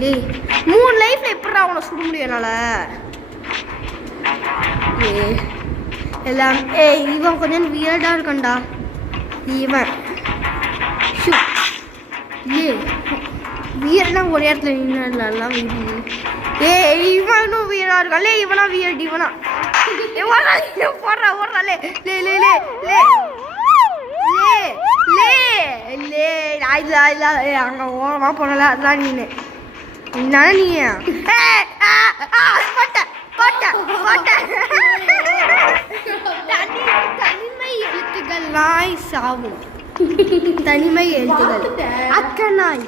லே 3 லைஃப்ல எப்படிடா அவனை சுட முடியும் என்னால? எல்லாம் இவன் கொஞ்சம் வியர்டா இருக்கண்டா இவன். வியர்னா ஒரு இடத்துல நின்றுலாம் இவனும் வியரா இருக்கான். இவனா வியர்ட் இவனா போடுறா ஓடுறா லே லே லே லே லே லே லே லே அங்க ஓரமா போனல அதான் நீனு என்னன்னா நீ தனிமை எழுத்துக்கள் நாய் சாவும். தனிமை எழுத்துக்கள்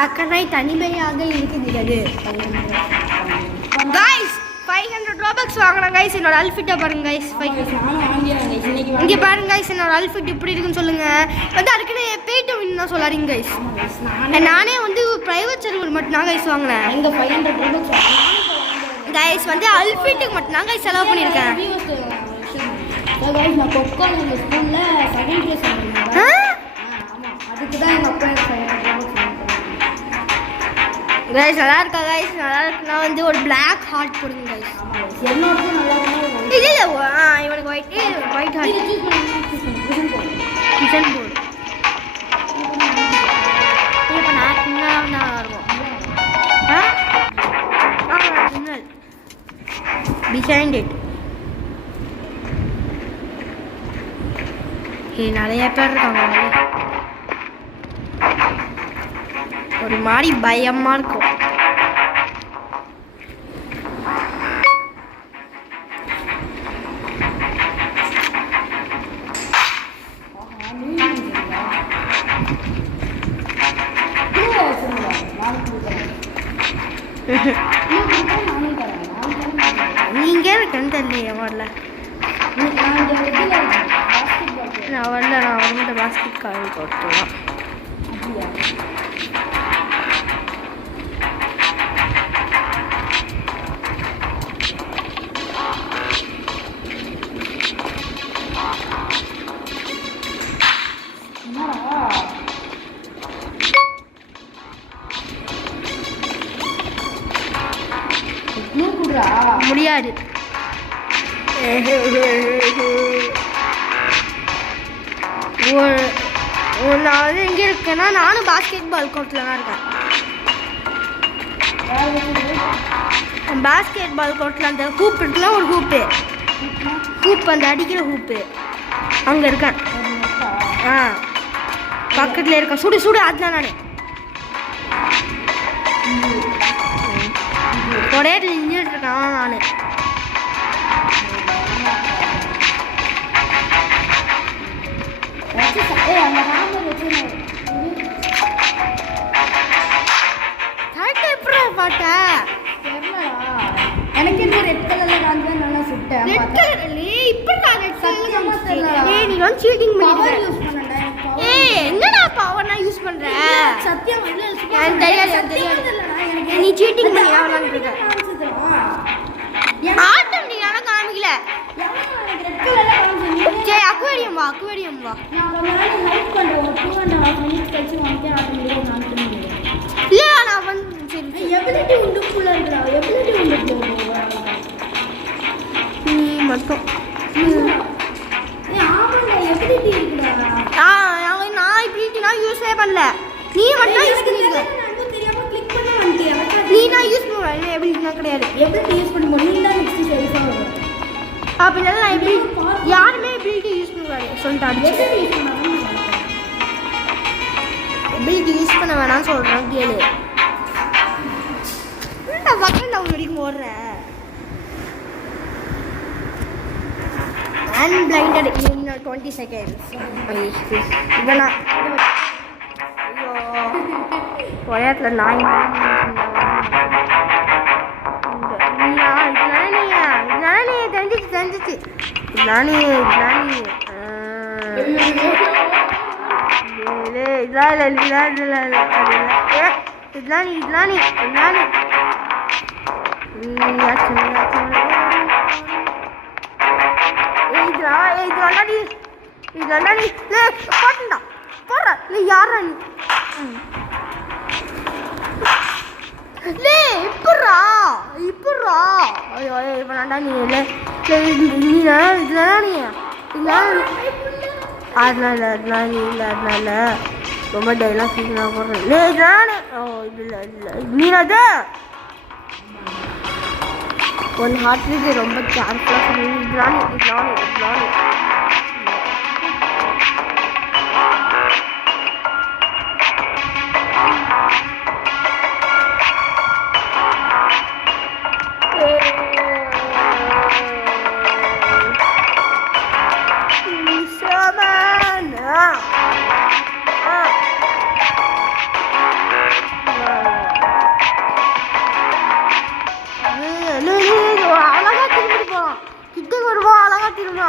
அக்கனாய் தனிமையாக இருக்கிறது. गाइस 500 Robux வாங்குறேன் गाइस. என்னோட அல்ஃபிட்ட பாருங்க गाइस. இங்க பாருங்க गाइस என்னோட அல்ஃபிட் இப்படி இருக்குன்னு சொல்லுங்க. வந்து அதுக்குன்னு பே டு வின் தான் சொல்லாதீங்க गाइस. நானே வந்து பிரைவேட் சர்வர் மட்டும் தான் गाइस வாங்குறேன். எங்க 500 Robux गाइस வந்து அல்ஃபிட்டுக்கு மட்டும் தான் गाइस செலவு பண்ணிருக்கேன். गाइस நான் கொக்கோல இந்த ஸ்கூல்ல செகண்ட் பிளேஸ் வாங்குனேன். ஆமா அதுக்கு தான் எங்க அப்பா 500 Robux गाइस நல்லா இருக்கா गाइस? நல்லா இருக்கு. நான் வந்து ஒரு Black Heart போடுங்க गाइस. என்னோட நல்லா இருக்கு. இல்ல இவனுக்கு ஒயிட் ஹார்ட் கிச்சன் போர்டு. இப்ப நான் நல்லா இருக்கும். Signal behind it. நிறைய பேர் இருக்காங்க. ஒரு மாதிரி பயமா இருக்கும். நீங்க இருக்கேன்னு தெரியலையே வரல. நான் வரல. நான் வந்து பாஸ்கெட் கால் போட்டுருவேன். முடியாது. நான் வந்து எங்கே இருக்கேன்னா நானும் பாஸ்கெட் பால் கோர்ட்டில் தான் இருக்கேன். பாஸ்கெட் பால் கோர்ட்டில் அந்த ஹூப் இருக்குல்ல, ஒரு ஹூப் அந்த அடிக்கிற ஹூப்பு அங்கே இருக்கேன். பக்கத்தில் இருக்கேன். சுடு சுடு அதுதான் நான் ஒரே நின்றுட்டு இருக்கேன். நான் எனக்கு ரெட் கலர்ல காஞ்சா நல்லா சுட்டேன். ரெட் கலர்ல இப்ப நான் ரெட் கலர்ல நீ வந்து சீட்டிங் பண்ணி யூஸ் பண்ணடா. என்னடா பவர் நான் யூஸ் பண்றேன்? சத்தியம் இல்ல எனக்கு தெரியாது. நீ சீட்டிங் பண்ணி ஆவலாம் இருக்க. ஆட்டம் நீ யார காமிக்கல. ரெட் கலர்ல காஞ்சா. சே அக்வேரியம் வா நான் கொஞ்ச நேரம் ஹெல்ப் பண்றேன். 2.5 மினிட்ஸ் கழிச்சு வந்து ஆட்டோமேட்டிக்கா நான் பண்ணுவேன். இல்ல நான் வந்து சரி எபிலிட்டி உண்டுக்குள்ள இருக்கா. எபிலிட்டி உண்டு நீ மட்டும் ஆமாங்க எபிலிட்டி இருக்குடா. நான் எபிலிட்டி நான் யூஸே பண்ணல. நீ மட்டும் யூஸ் பண்ணிருக்க. நான் தெரியாம கிளிக் பண்ண வந்துட்டியா? நீ நான் யூஸ் பண்ணல. எபிலிட்டி நான் கிடையாது. எபிலிட்டி யூஸ் பண்ணும்போது நீ தான் நெக்ஸ்ட் சேஃபா வரும். அப்படினா நான் எபிலிட்டி யாருமே எபிலிட்டி யூஸ் பண்ணல சொல்லிட்டாங்க. எபிலிட்டி யூஸ் பண்ண வேணாம்னு சொல்றேன் கேளு. நான் பக்கம் நான் வரைக்கும் ஓடுறேன். unblinded in 20 seconds. இவனா ஐயோ ஒரேத்துல நாய் நானே தெரிஞ்சிச்சு நானே இதெல்லாம் நீ போட்டா போடுற நீ யாரா நீ இப்படா ஐயோ வேணாண்டா நீ இல்லை அதனால நீ இல்லை அதனால ரொம்ப டைலாக் ஃபீல் போடுறேன் நானே ஓ இல்லை நீனாது ஒன் ஹார்ட்லேயே ரொம்ப கேர்ஃபுல்லாக நானே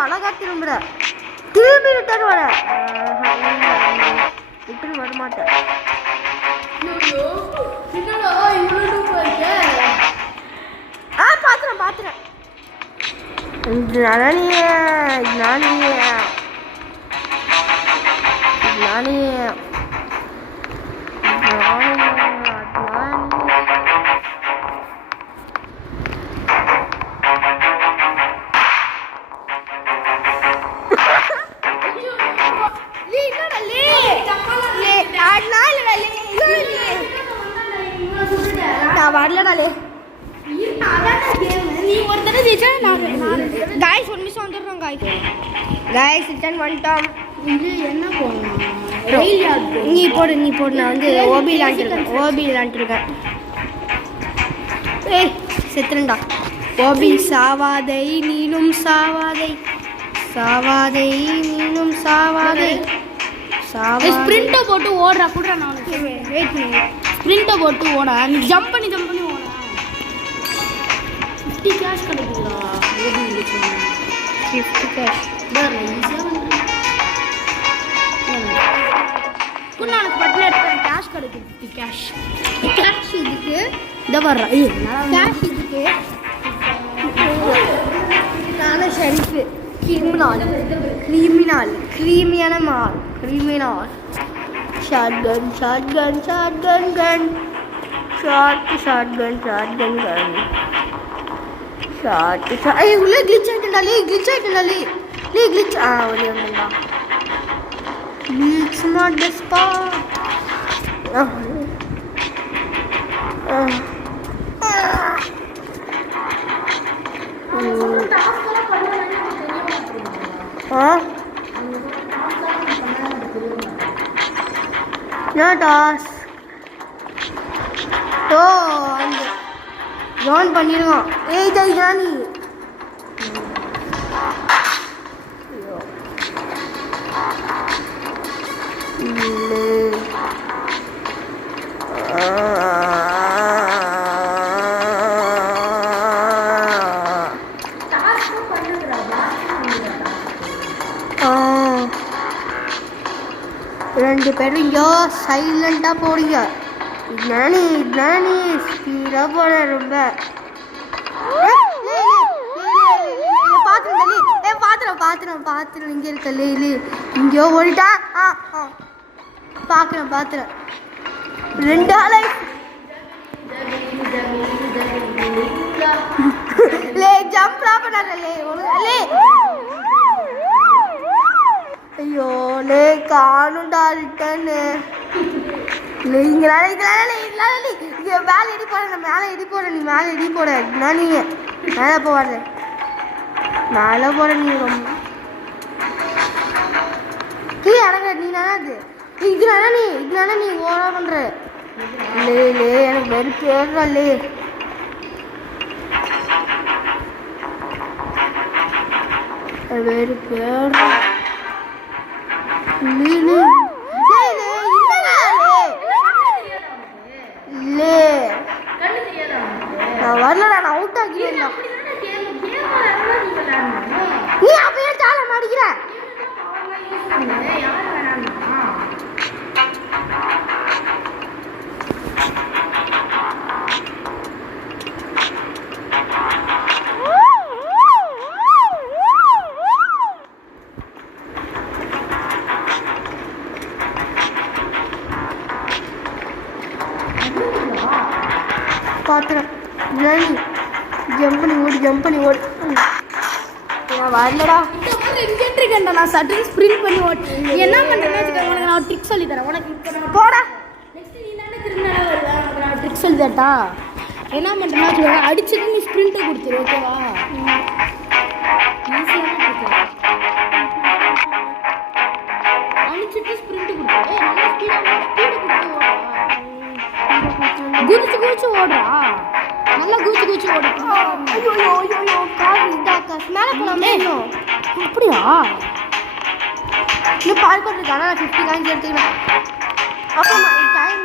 அழகா திரும்புற திரும்பி ரிட்டர்ன் வர ரிட்டர்ன் வர மாட்டேன் பாத்துறேன் நான் வரலடாலே நீ ஒரு தடவை ஜெயிச்சா காய்ஸ் ஒரு நிமிஷம் வந்துடுறோம் காய்ஸ் ரிட்டர்ன் வந்துட்டோம் இது என்ன போடணும் நீ போடு நான் வந்து ஓபி விளாண்டுருக்கேன் ஏய் செத்துறேன்டா ஓபி சாவாதை நீனும் சாவாதை ஸ்ப்ரிண்ட்டை போட்டு ஓடுறா கூட நான் உனக்கு வெயிட் பண்ணி ஸ்ப்ரிண்ட்டை போட்டு ஓட நீ ஜம்ப் பண்ணி ஓட 50 கேஷ் கிடைக்குதா 50 கேஷ் நாளைக்கு பட்டன் எடுத்தேன் கேஷ் கிடைக்கும் 50 கேஷ் இதுக்கு இதை வர்றா கேஷ் இதுக்கு நானும் ஷெரிஃபு கிரிமினல் shotgun gun ஏய் உள்ள glitch ஆயிட்டடா லே glitch வெளிய வந்தா glitch not the spot join பண்ணிடுவான் ஏய் ஜானி ரெண்டு பேரும் ஐயோ சைலண்டா போடுங்க நானி ஸ்பீடா போட ரொம்ப பாத்திரம் இங்க இருக்க லே இங்கோ ஓடிட்டா பாக்குறேன் ரெண்டு ஆளை லே ஜம்ப்லா பண்ணாலே ஐயோ லே காணுண்டா ரிட்டர்னு மேலே இடி போட நீ மேலே போவாத நீ ரொம்ப கீழே இறங்க நீ நானது இதனால நீ ஓரா பண்ற லே எனக்கு வெறுப்பு ஏறுறா லே வெறுப்பு ஏறுறா நான் வரலடா நான் அவுட் ஆகிடுவேன் நீ அப்பயே சால மாடிக்கிற பாத்திரம் ஜம்ப் பண்ணி ஓடு நான் வரலடா இருக்கேன்டா. நான் சட்டன் ஸ்ப்ரிண்ட் பண்ணி ஓட்டு என்ன பண்ணுறேன்னு வச்சுக்கோங்க. உனக்கு நான் ட்ரிக் சொல்லி தரேன். உனக்கு போடா நெக்ஸ்ட் நீ தானே திரும்ப வருவேன். நான் ட்ரிக் சொல்லி தரட்டா. என்ன பண்ணுறேன்னா வச்சுக்கோங்க. அடிச்சது நீ ஸ்ப்ரிண்ட்டை கொடுத்துரு. ஓகேவா? ஈஸியான ட்ரிக். அடிச்சுட்டு ஸ்ப்ரிண்ட் கொடுத்துரு. நல்லா ஸ்பீடு கொடுத்து குதிச்சு ஓடுறா. நல்லா குதிச்சு ஓடுறா. ஐயோ காசு மேலே போகலாமே. அப்படியா? இன்னும் பால் கொண்டிருக்கா? நான் 50 காயின்ஸ் எடுத்துக்கிறேன். அப்புறமா டைம்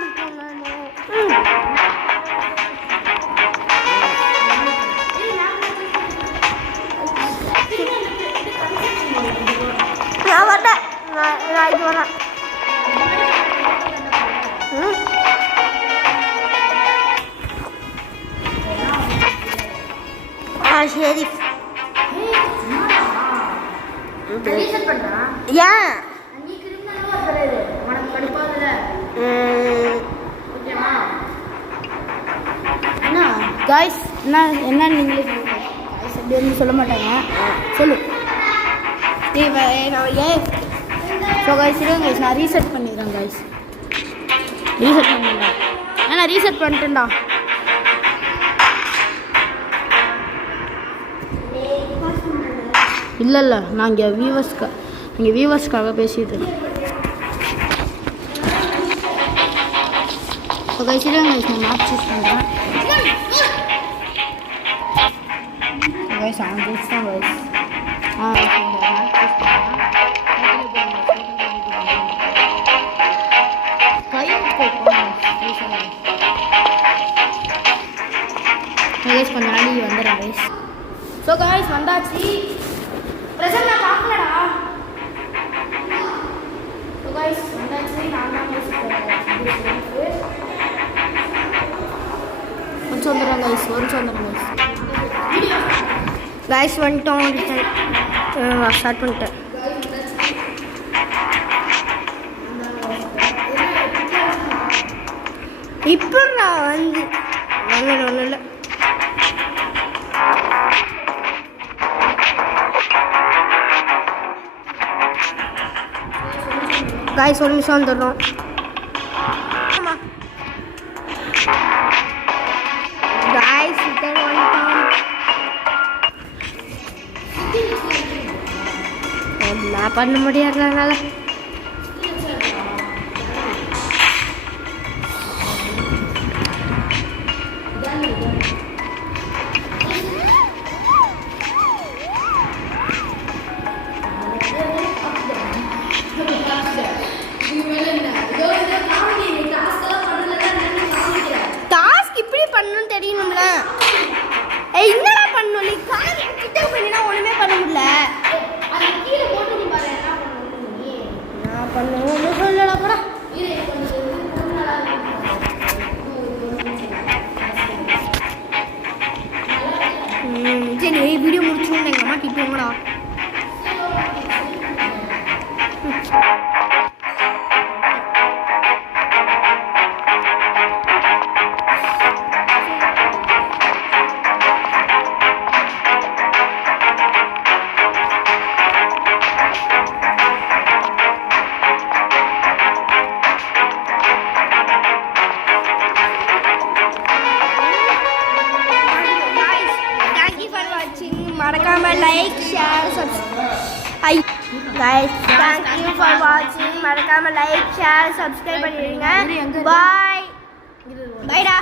நான் வரேன். நான் இது வரேன். சரி ஏன் காய்ஸ் என்ன நீங்களே காய்ஸ் அப்படி வந்து சொல்ல மாட்டாங்க. சொல்லு. ஸோ காய்ஸ் இருங்க காய்ஸ். நான் ரீசெட் பண்ணிடுறேன் காய்ஸ். நான் ரீசெட் பண்ணிட்டேன்டா. இல்லை நான் இங்கே வியூவர்ஸ்க்காக பேசிகிட்டு இருக்கேன். இப்போ கைஸ் நான் மேப் சூஸ் பண்ணுறேன். கைஸ் தான் கைஸ் கொஞ்சம் நாளி வந்துடுறேன் கைஸ். ஸோ கைஸ் வந்தாச்சு. பிரசன்ட் நான் பார்க்கலடா. ஸோ கைஸ் வந்தாச்சு. நான் தான் கொஞ்சம் வந்துடுறேன் கைஸ் வந்துட்டோம். ஸ்டார்ட் பண்ணிட்டேன். இப்போ நான் ஒன்றும் இல்லை. गाइस ஒரு நிமிஷம் வந்துறோம். गाइस இதான் வந்துட்டோம். நான் பண்ண முடியாதனால என்னடா பண்ணணும்? நீ கார் கிட்ட போயினா ஒண்ணுமே பண்ண முடியல. அது கீழ போட்டு நீ பாரு என்ன பண்ணணும் நீ. நான் பண்ணுவேன்னு சொல்லடா போடா. இது கொஞ்சம் நல்லா இருக்கு. சரி வீடியோ முடிச்சோம். எங்க அம்மா திட்டுவாங்கடா. மறக்காம like share subscribe. Guys thank you for watching. மறக்காம லைக் ஷேர் சப்ஸ்கிரைப் பண்ணிடுங்க. பை பைடா.